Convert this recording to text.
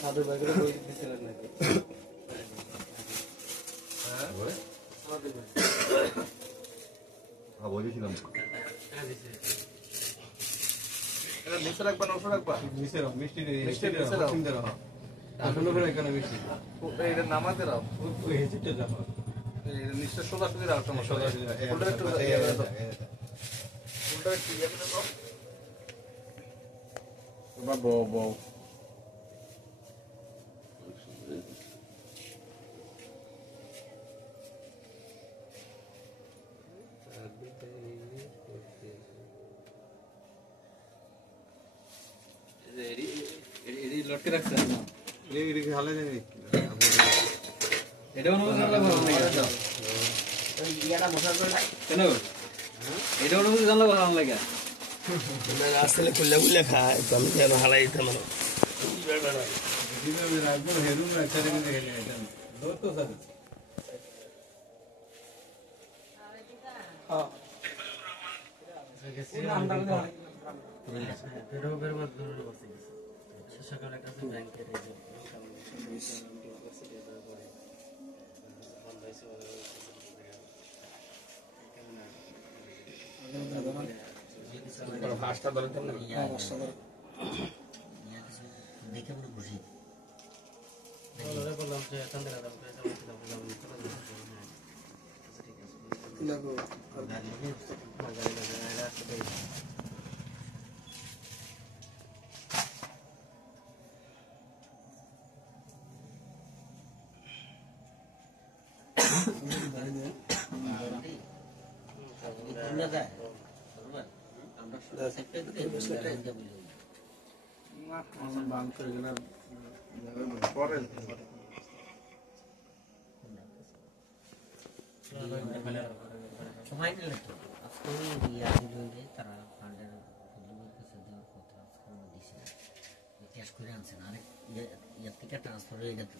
সাদে ব্যাগের বই দিছিলেন নাকি? হ্যাঁ সাদে ব্যাগ হ্যাঁ বলেছিলাম এটা নিচে রাখবা না উপরে রাখবা? নিচে রাখো মিষ্টি নিচে রাখো। চিন্তা রাখো আসলে করে এখানে বেশি এটা নামাতে রাও ওই হেজিটা যাবো এটা নিচে সোজাসুজি রাও সমস্যা নেই। উল্টা একটু উল্টা একটু ইয়ে করে দাও। তোমার বউ বউ লটকে রাখছেন না এই হালে নেই এটা অনুভূতি জানলে ভালো লাগে ইয়াটা মশার করে কেন এটা অনুভূতি জানলে ভালো লাগে আসলে খুললে খুললে খায় তো আমি কেন হালাই দিতাম না দিবে রাখবো হেরুন একটা রেখে গেলে এটা দৌড় তো স্যার ফাস্টটা ধরে দেন না দেখে পুরো খুশি বললাম যে এখানে দাম সময় নিলে তো আজকে ইয়া দিলে তারা ফান্ডের কাছে দেওয়ার কথা আজকে দিছে ক্যাশ করে আনছেন আরেক ইয়ার থেকে ট্রান্সফার হয়ে গেছে